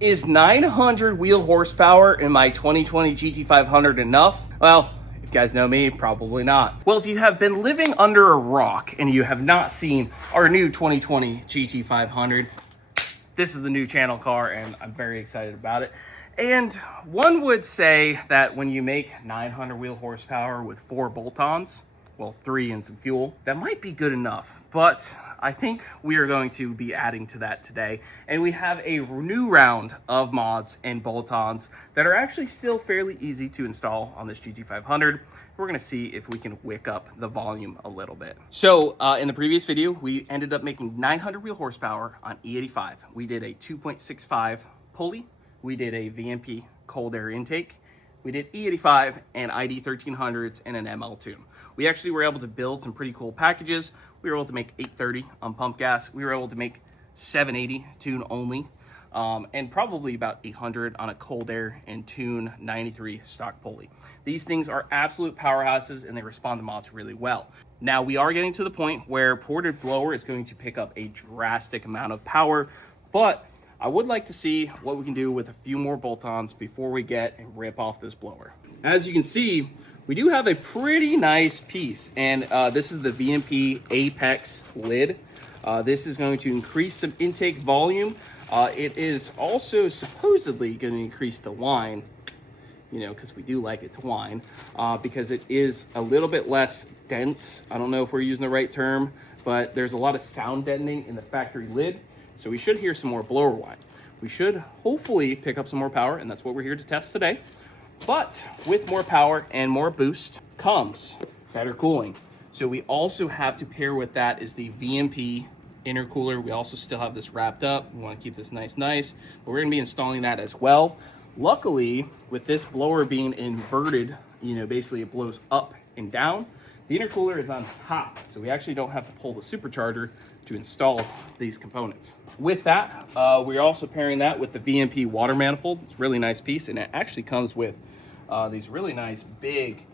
Is 900 wheel horsepower in my 2020 GT500 enough? Well, if you guys know me, probably not. Well, if you have been living under a rock and you have not seen our new 2020 GT500, this is the new channel car and I'm very excited about it. And one would say that when you make 900 wheel horsepower with 4 bolt-ons, well, 3 and some fuel, that might be good enough. But I think we are going to be adding to that today. And we have a new round of mods and bolt-ons that are actually still fairly easy to install on this GT500. We're gonna see if we can wick up the volume a little bit. So in the previous video, we ended up making 900 wheel horsepower on E85. We did a 2.65 Pulley. We did a VMP cold air intake. We did E85 and ID 1300s and an ML tune. We actually were able to build some pretty cool packages. We were able to make 830 on pump gas. We were able to make 780 tune only, and probably about 800 on a cold air and tune 93 stock Pulley. These things are absolute powerhouses and they respond to mods really well. Now we are getting to the point where ported blower is going to pick up a drastic amount of power, but I would like to see what we can do with a few more bolt-ons before we get and rip off this blower. As you can see, we do have a pretty nice piece, and this is the VMP Apex lid. This is going to increase some intake volume. It is also supposedly going to increase the whine, you know, because we do like it to whine, because it is a little bit less dense. I don't know if we're using the right term, but there's a lot of sound deadening in the factory lid. So we should hear some more blower whine. We should hopefully pick up some more power, and that's what we're here to test today. But with more power and more boost comes better cooling. So we also have to pair with that is the VMP intercooler. We also still have this wrapped up. We want to keep this nice, but we're going to be installing that as well. Luckily, with this blower being inverted, you know, basically it blows up and down. The intercooler is on top, so we actually don't have to pull the supercharger to install these components. With that, we're also pairing that with the VMP water manifold. It's a really nice piece, and it actually comes with these really nice big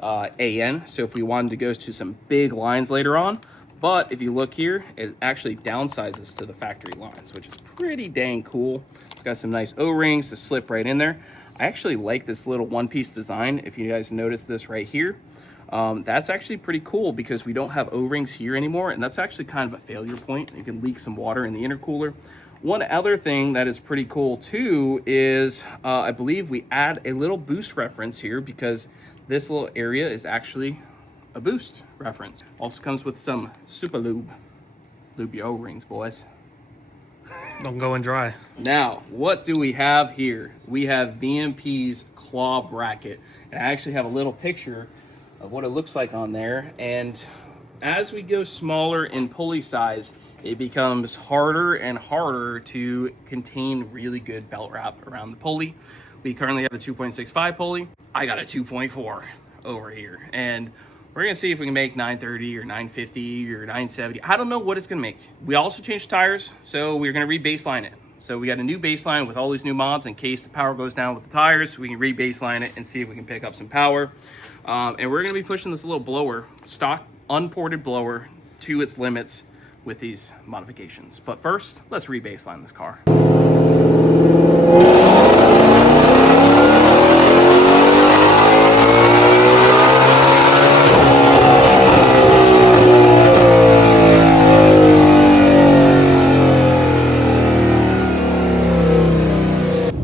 AN. So if we wanted to go to some big lines later on, but if you look here, it actually downsizes to the factory lines, which is pretty dang cool. It's got some nice O-rings to slip right in there. I actually like this little one-piece design. If you guys notice this right here, that's actually pretty cool because we don't have O-rings here anymore, and that's actually kind of a failure point. You can leak some water in the intercooler. One other thing that is pretty cool too is I believe we add a little boost reference here because this little area is actually a boost reference. Also comes with some super lube. Lube your O-rings, boys. Don't go in dry. Now, what do we have here? We have VMP's claw bracket. And I actually have a little picture of what it looks like on there. And as we go smaller in pulley size, it becomes harder and harder to contain really good belt wrap around the pulley. We currently have a 2.65 pulley. I got a 2.4 over here. And we're gonna see if we can make 930 or 950 or 970. I don't know what it's gonna make. We also changed tires, so we're gonna re-baseline it. So we got a new baseline with all these new mods in case the power goes down with the tires. We can re-baseline it and see if we can pick up some power. And we're gonna be pushing this little blower, stock unported blower, to its limits with these modifications. But first, let's re-baseline this car.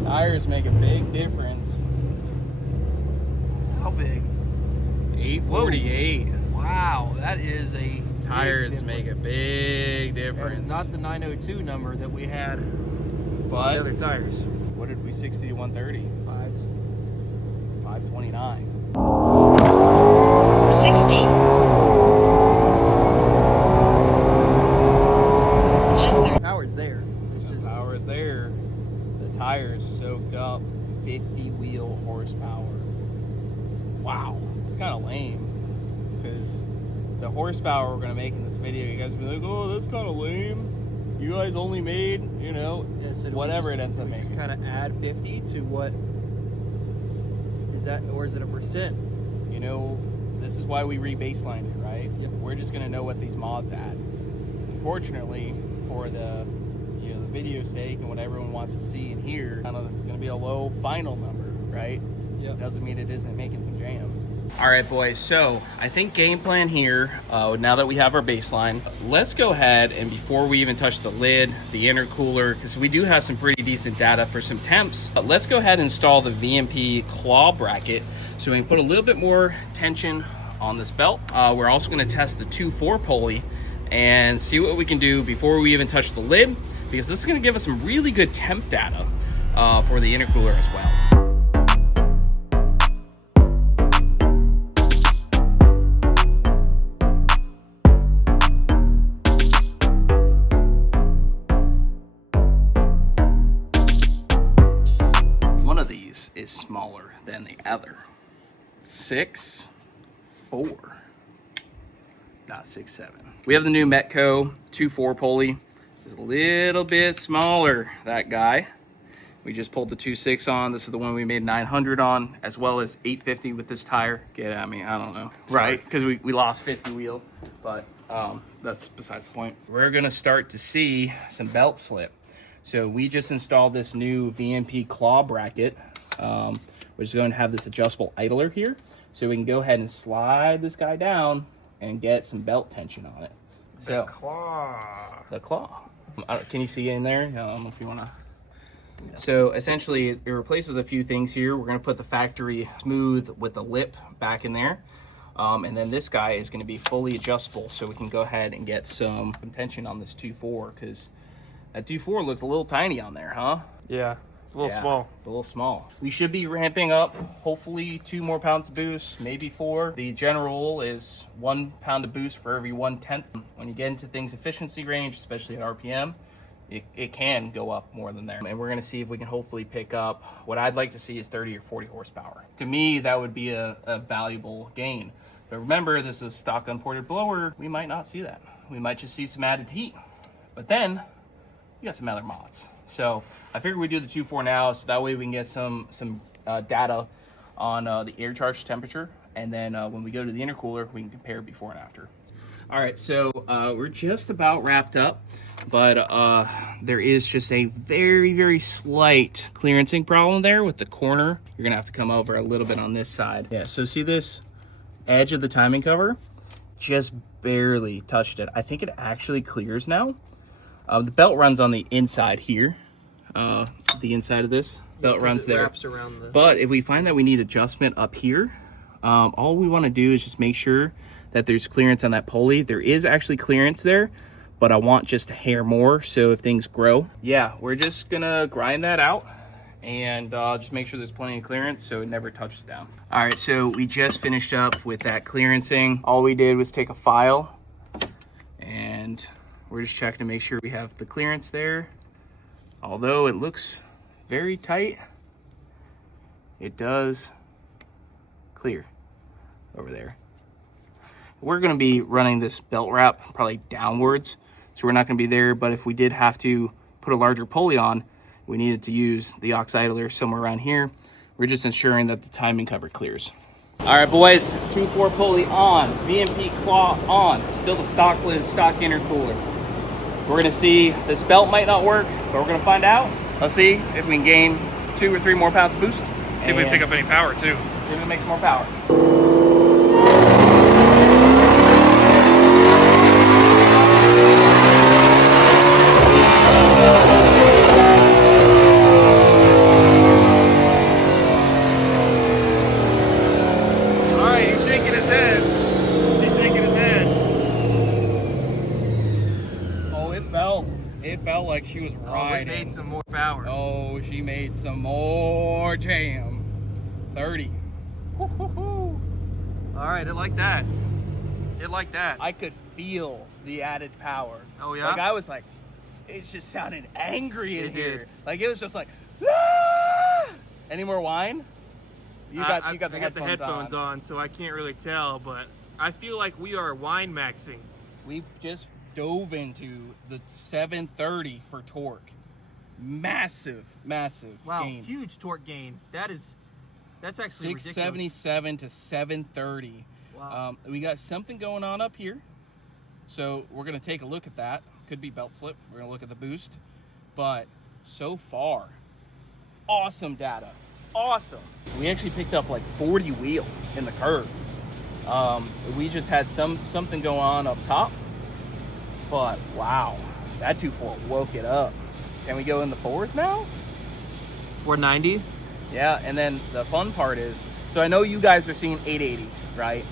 Tires make a big difference. How big? 848. Wow, that is a Tires make a big difference. not the 902 number that we had But the other tires. what did we 60 to 130? 529. 60. Power's there. It's The just power is there. The tires soaked up 50 wheel horsepower. Wow, it's kind of lame because the horsepower we're gonna make in this video, you guys will be like, oh, that's kind of lame. You guys only made, you know, whatever it ends up making. Just kind of add 50 to what is that, or is it a percent? You know, this is why we re-baselined it, right? Yep. We're just gonna know what these mods add. Unfortunately, for the, you know, the video's sake and what everyone wants to see and hear, I know it's going to be a low final number, right? Yep. Doesn't mean it isn't making some jam. All right, boys, so I think game plan here, now that we have our baseline, let's go ahead and before we even touch the lid, the intercooler, because we do have some pretty decent data for some temps, let's go ahead and install the VMP claw bracket so we can put a little bit more tension on this belt. We're also going to test the 2.4 pulley and see what we can do before we even touch the lid, because this is going to give us some really good temp data for the intercooler as well. One of these is smaller than the other. 6'4", not 6'7". We have the new Metco 2.4 pulley. This is a little bit smaller, that guy. We just pulled the 2.6 on. This is the one we made 900 on, as well as 850 with this tire. Get at me, I don't know. Right, because we lost 50 wheel, but that's besides the point. We're gonna start to see some belt slip. So we just installed this new VMP claw bracket. We're just going to have this adjustable idler here, so we can go ahead and slide this guy down and get some belt tension on it. So the claw. Can you see it in there? I don't know if you want to. So essentially, it replaces a few things here. We're going to put the factory smooth with the lip back in there. And then this guy is going to be fully adjustable, so we can go ahead and get some tension on this 2.4, because that 2.4 looks a little tiny on there, huh? Yeah, it's a little small. It's a little small. We should be ramping up, hopefully 2 more pounds of boost, maybe 4. The general rule is 1 pound of boost for every 1/10. When you get into things efficiency range, especially at RPM, it can go up more than there. And we're gonna see if we can hopefully pick up, what I'd like to see is 30 or 40 horsepower. To me, that would be a valuable gain. But remember, this is a stock unported blower. We might not see that. We might just see some added heat. But then, we got some other mods. So I figured we'd do the 2.4 now, so that way we can get some data on the air charge temperature. And then when we go to the intercooler, we can compare before and after. All right, so we're just about wrapped up, but there is just a very, very slight clearancing problem there with the corner. You're gonna have to come over a little bit on this side. Yeah, so see this edge of the timing cover? Just barely touched it. I think it actually clears now. The belt runs on the inside here. The inside of this belt runs there. Wraps around the... But if we find that we need adjustment up here, all we want to do is just make sure that there's clearance on that pulley. There is actually clearance there, but I want just a hair more, so if things grow. Yeah, we're just gonna grind that out and just make sure there's plenty of clearance so it never touches down. All right, so we just finished up with that clearancing. All we did was take a file and we're just checking to make sure we have the clearance there. Although it looks very tight, it does clear over there. We're gonna be running this belt wrap probably downwards, so we're not gonna be there, but if we did have to put a larger pulley on, we needed to use the aux idler somewhere around here. We're just ensuring that the timing cover clears. All right, boys, 2.4 pulley on, VMP claw on, still the stock lid, stock intercooler. We're gonna see, this belt might not work, but we're gonna find out. Let's see if we can gain 2 or 3 more pounds of boost. See if we pick up any power too. See if it makes more power. It felt like she was riding. Oh, it made some more power. Oh, she made some more jam. 30. Woo-hoo-hoo. All right, it like that. It like that. I could feel the added power. Oh, yeah? Like, I was like, it just sounded angry in here. Did. Like, it was just like, ah! Any more wine? I got the headphones on, so I can't really tell, but I feel like we are wine maxing. We've just dove into the 730 for torque. Massive gain. Huge torque gain. That's actually 677 to 730. Wow. We got something going on up here, so we're gonna take a look at that. Could be belt slip. We're gonna look at the boost, but so far, awesome data. Awesome. We actually picked up like 40 wheel in the curve. We just had something go on up top, but wow, that 2.4 woke it up. Can we go in the fours now? 490. Yeah, and then the fun part is, so I know you guys are seeing 880, right?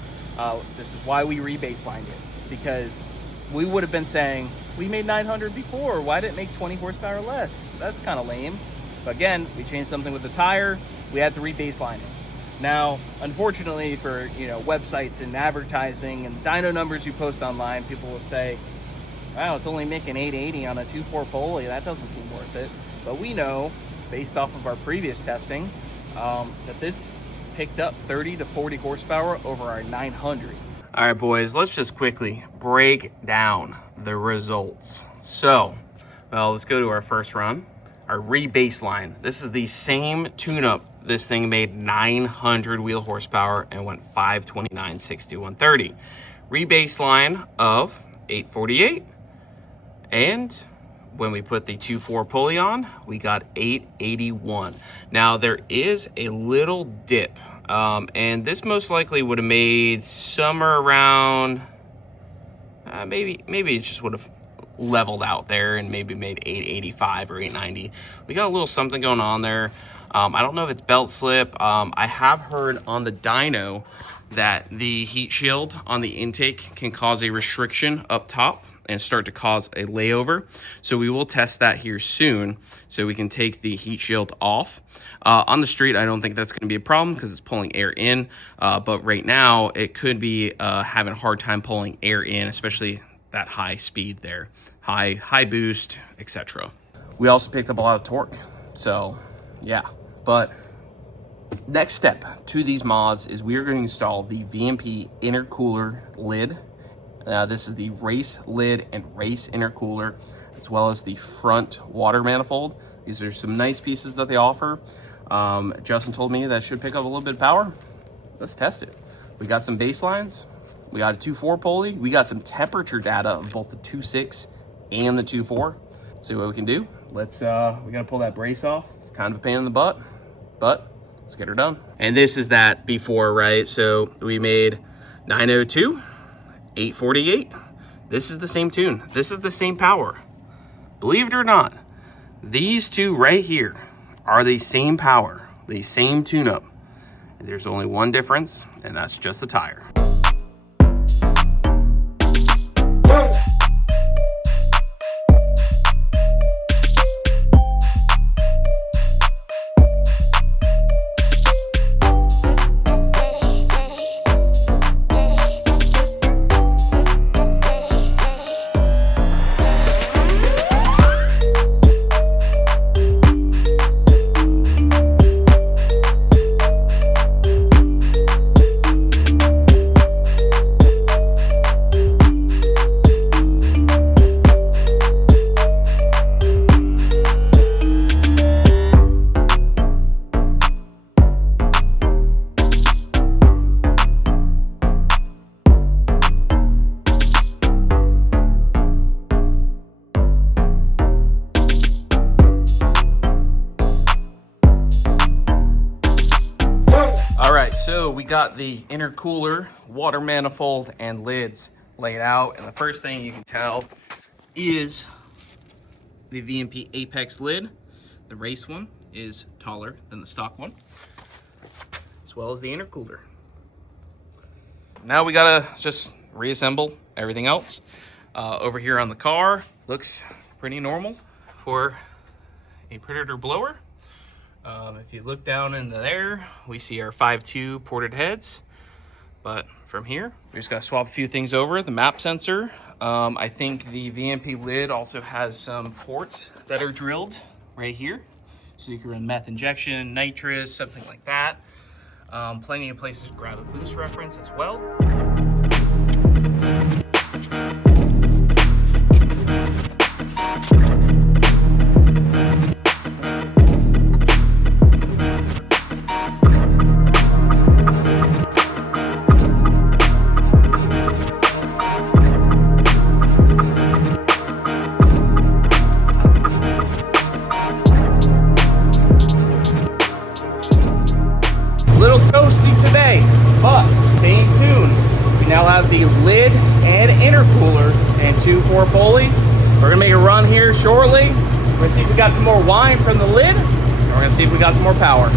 This is why we rebaselined it, because we would have been saying, we made 900 before, why didn't it make 20 horsepower less? That's kind of lame. But again, we changed something with the tire, we had to rebaseline it. Now, unfortunately for, you know, websites and advertising and dyno numbers you post online, people will say, wow, it's only making 880 on a 2.4 Pulley, that doesn't seem worth it. But we know, based off of our previous testing, that this picked up 30 to 40 horsepower over our 900. All right, boys, let's just quickly break down the results. So, well, let's go to our first run, our rebaseline. This is the same tune-up. This thing made 900 wheel horsepower and went 529, 60, 130. Rebaseline of 848. And when we put the 2.4 Pulley on, we got 881. Now, there is a little dip. And this most likely would have made somewhere around, maybe it just would have leveled out there and maybe made 885 or 890. We got a little something going on there. I don't know if it's belt slip. I have heard on the dyno that the heat shield on the intake can cause a restriction up top and start to cause a layover. So we will test that here soon so we can take the heat shield off. On the street, I don't think that's going to be a problem because it's pulling air in. But right now, it could be having a hard time pulling air in, especially that high speed there. High boost, etc. We also picked up a lot of torque. So, yeah. But next step to these mods is we are going to install the VMP intercooler lid. This is the race lid and race intercooler, as well as the front water manifold. These are some nice pieces that they offer. Justin told me that should pick up a little bit of power. Let's test it. We got some baselines. We got a 2.4 Pulley. We got some temperature data of both the 2.6 and the 2.4. See what we can do. Let's, we gotta pull that brace off. It's kind of a pain in the butt, but let's get her done. And this is that before, right? So we made 902, 848. This is the same tune. This is the same power. Believe it or not, these two right here are the same power, the same tune-up. There's only one difference, and that's just the tire. So we got the intercooler, water manifold, and lids laid out. And the first thing you can tell is the VMP Apex lid. The race one is taller than the stock one, as well as the intercooler. Now we gotta just reassemble everything else. Over here on the car, looks pretty normal for a Predator blower. If you look down in there, we see our 5.2 ported heads. But from here, we just gotta swap a few things over. The map sensor. I think the VMP lid also has some ports that are drilled right here. So you can run meth injection, nitrous, something like that. Plenty of places to grab a boost reference as well. have the lid and intercooler and 2.4 pulley. We're gonna make a run here shortly. We're gonna see if we got some more whine from the lid, and we're gonna see if we got some more power.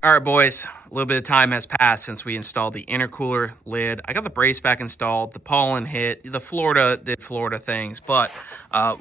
All right, boys, a little bit of time has passed since we installed the intercooler lid. I got the brace back installed, the pollen hit, the Florida did Florida things, but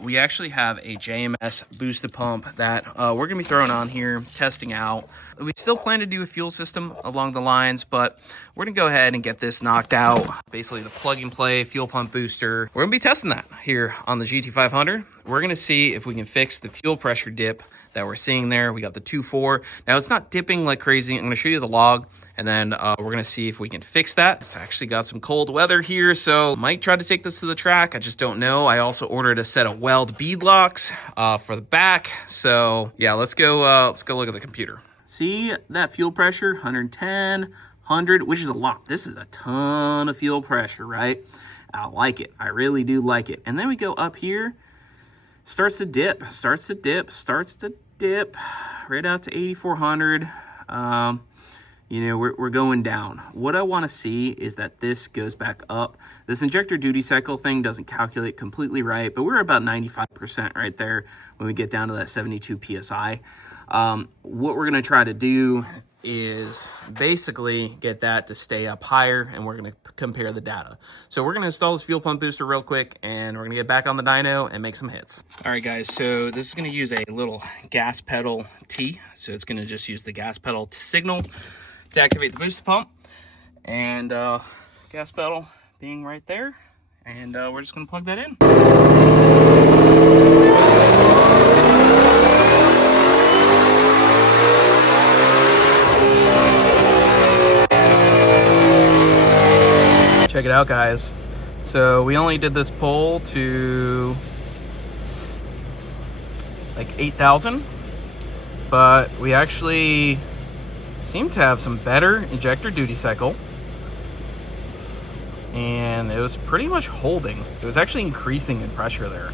we actually have a JMS boosted pump that we're gonna be throwing on here, testing out. We still plan to do a fuel system along the lines, but we're gonna go ahead and get this knocked out. Basically the plug and play fuel pump booster. We're gonna be testing that here on the GT500. We're gonna see if we can fix the fuel pressure dip that we're seeing there. We got the 2.4. Now it's not dipping like crazy. I'm gonna show you the log, and then we're gonna see if we can fix that. It's actually got some cold weather here, so might try to take this to the track. I just don't know. I also ordered a set of weld bead locks for the back. So yeah, let's go look at the computer. See that fuel pressure, 110, 100, which is a lot. This is a ton of fuel pressure, right? I like it. I really do like it. And then we go up here, starts to dip right out to 8,400. You know, we're going down. What I want to see is that this goes back up. This injector duty cycle thing doesn't calculate completely right, but we're about 95% right there when we get down to that 72 PSI. What we're going to try to do is basically get that to stay up higher, and we're going to compare the data. So we're going to install this fuel pump booster real quick, and we're going to get back on the dyno and make some hits. All right, guys, so this is going to use a little gas pedal T. So it's going to just use the gas pedal signal to activate the booster pump, and gas pedal being right there, and we're just going to plug that in. Check it out, guys. So we only did this pull to like 8,000, but we actually seem to have some better injector duty cycle, and it was pretty much holding. It was actually increasing in pressure there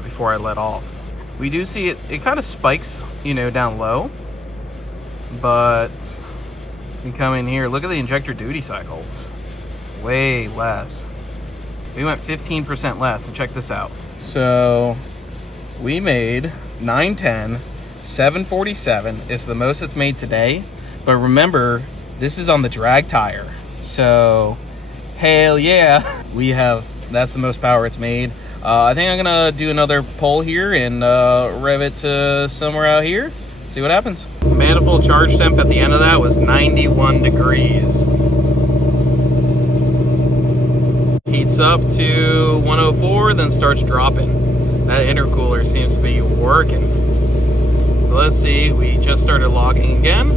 before I let off. We do see it kind of spikes, you know, down low, but you come in here, look at the injector duty cycles. Way less. We went 15% less, and check this out. So we made 910, 747. It's the most it's made today, but remember, this is on the drag tire. So hell yeah, that's the most power it's made. I think I'm gonna do another pull here and rev it to somewhere out here, see what happens. Manifold charge temp at the end of that was 91 degrees. Heats up to 104, then starts dropping. That intercooler seems to be working. So let's see, we just started logging again,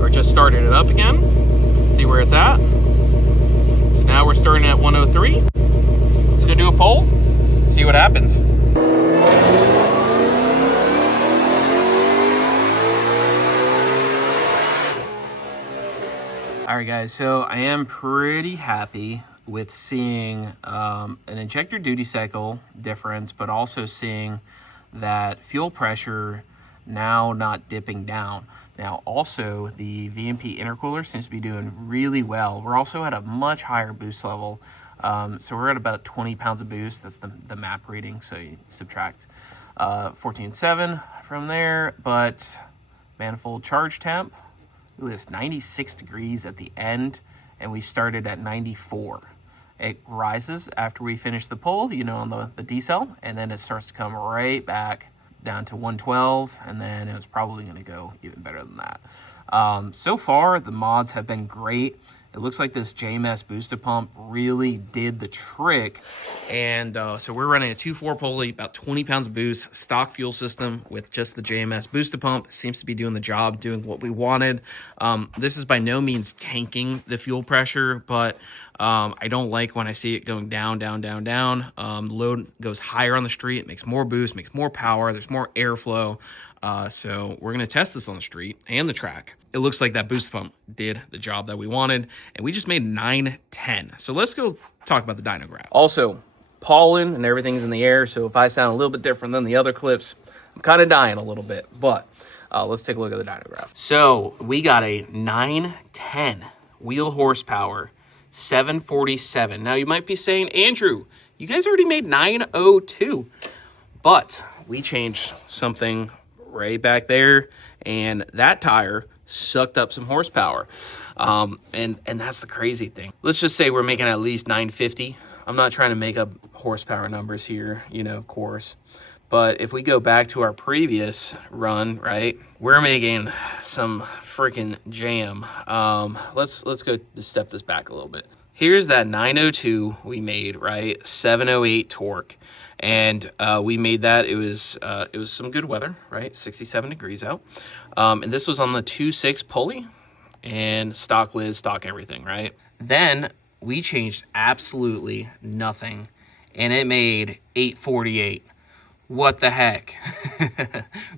or just started it up again. See where it's at. So now we're starting at 103. Let's go do a poll, see what happens. All right, guys, so I am pretty happy with seeing an injector duty cycle difference, but also seeing that fuel pressure now not dipping down. Now also the VMP intercooler seems to be doing really well. We're also at a much higher boost level. So we're at about 20 pounds of boost. That's the map reading. So you subtract 14.7 from there, but manifold charge temp, ooh, it's 96 degrees at the end, and we started at 94. It rises after we finish the pull, you know, on the decel, and then it starts to come right back down to 112, and then it was probably going to go even better than that. So far, the mods have been great. It looks like this JMS booster pump really did the trick. And so we're running a 2.4 pulley, about 20 pounds of boost, stock fuel system with just the JMS booster pump. Seems to be doing the job, doing what we wanted. This is by no means tanking the fuel pressure, but I don't like when I see it going down, down, down, down. The load goes higher on the street, it makes more boost, makes more power, there's more airflow. So we're going to test this on the street and the track. It looks like that boost pump did the job that we wanted, and we just made 910. So let's go talk about the dyno graph. Also, pollen and everything's in the air, so if I sound a little bit different than the other clips, I'm kind of dying a little bit, but let's take a look at the dyno graph. So we got a 910 wheel horsepower, 747. Now you might be saying, Andrew, you guys already made 902, but we changed something right back there, and that tire sucked up some horsepower. And that's the crazy thing. Let's just say we're making at least 950. I'm not trying to make up horsepower numbers here, you know, of course. But if we go back to our previous run, right, we're making some freaking jam. Let's go step this back a little bit. Here's that 902 we made, right? 708 torque. And we made that, it was some good weather, right? 67 degrees out. And this was on the 2.6 pulley and stock lids, stock everything, right? Then we changed absolutely nothing, and it made 848. What the heck?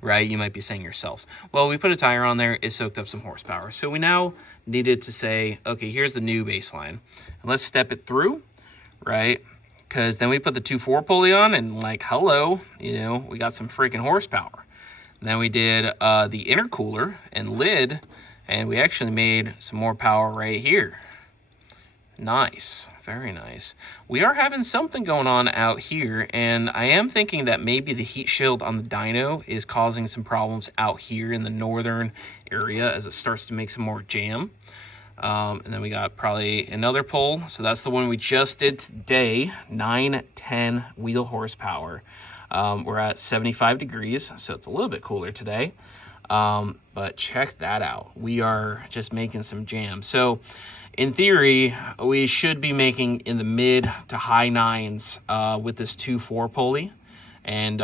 Right? You might be saying yourselves. Well, we put a tire on there, it soaked up some horsepower. So we now needed to say, okay, here's the new baseline. And let's step it through, right? Because then we put the 2.4 pulley on, and like, hello, you know, we got some freaking horsepower. And then we did the intercooler and lid, and we actually made some more power right here. Nice, very nice. We are having something going on out here, and I am thinking that maybe the heat shield on the dyno is causing some problems out here in the northern area as it starts to make some more jam. And then we got probably another pull. So that's the one we just did today, 910 wheel horsepower. We're at 75 degrees, so it's a little bit cooler today. But check that out. We are just making some jam. So in theory, we should be making in the mid to high nines with this 2.4 pulley. And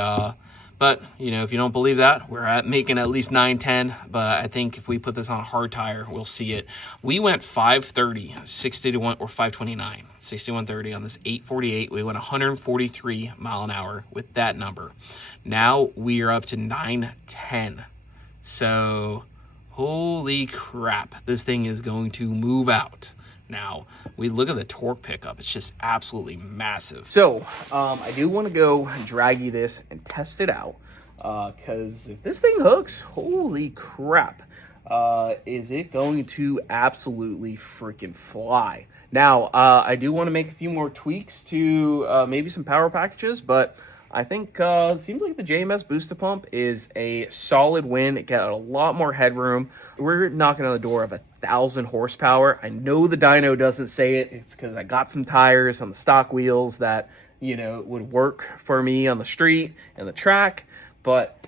but, you know, if you don't believe that, we're at making at least 910. But I think if we put this on a hard tire, we'll see it. We went 530, 61, or 529, 6130 on this 848. We went 143 mile an hour with that number. Now we are up to 910. So, holy crap, this thing is going to move out. Now, we look at the torque pickup. It's just absolutely massive. So, I do want to go draggy this and test it out. Because if this thing hooks, holy crap, is it going to absolutely freaking fly. Now, I do want to make a few more tweaks to maybe some power packages, but I think it seems like the JMS booster pump is a solid win. It got a lot more headroom. We're knocking on the door of 1,000 horsepower. I know the dyno doesn't say it. It's because I got some tires on the stock wheels that, you know, would work for me on the street and the track. But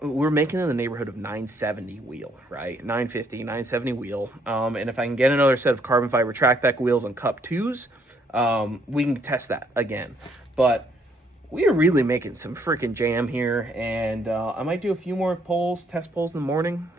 we're making in the neighborhood of 970 wheel, right? 950, 970 wheel. And if I can get another set of carbon fiber trackback wheels on Cup 2s, we can test that again. But we are really making some freaking jam here, and I might do a few more test polls in the morning.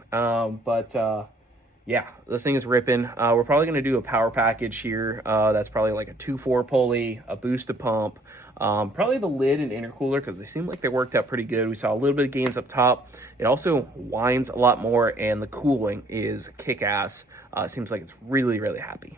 Yeah, this thing is ripping. We're probably going to do a power package here. That's probably like a 2.4 pulley, a booster pump, probably the lid and intercooler, because they seem like they worked out pretty good. We saw a little bit of gains up top. It also whines a lot more, and the cooling is kick-ass. It seems like it's really, really happy.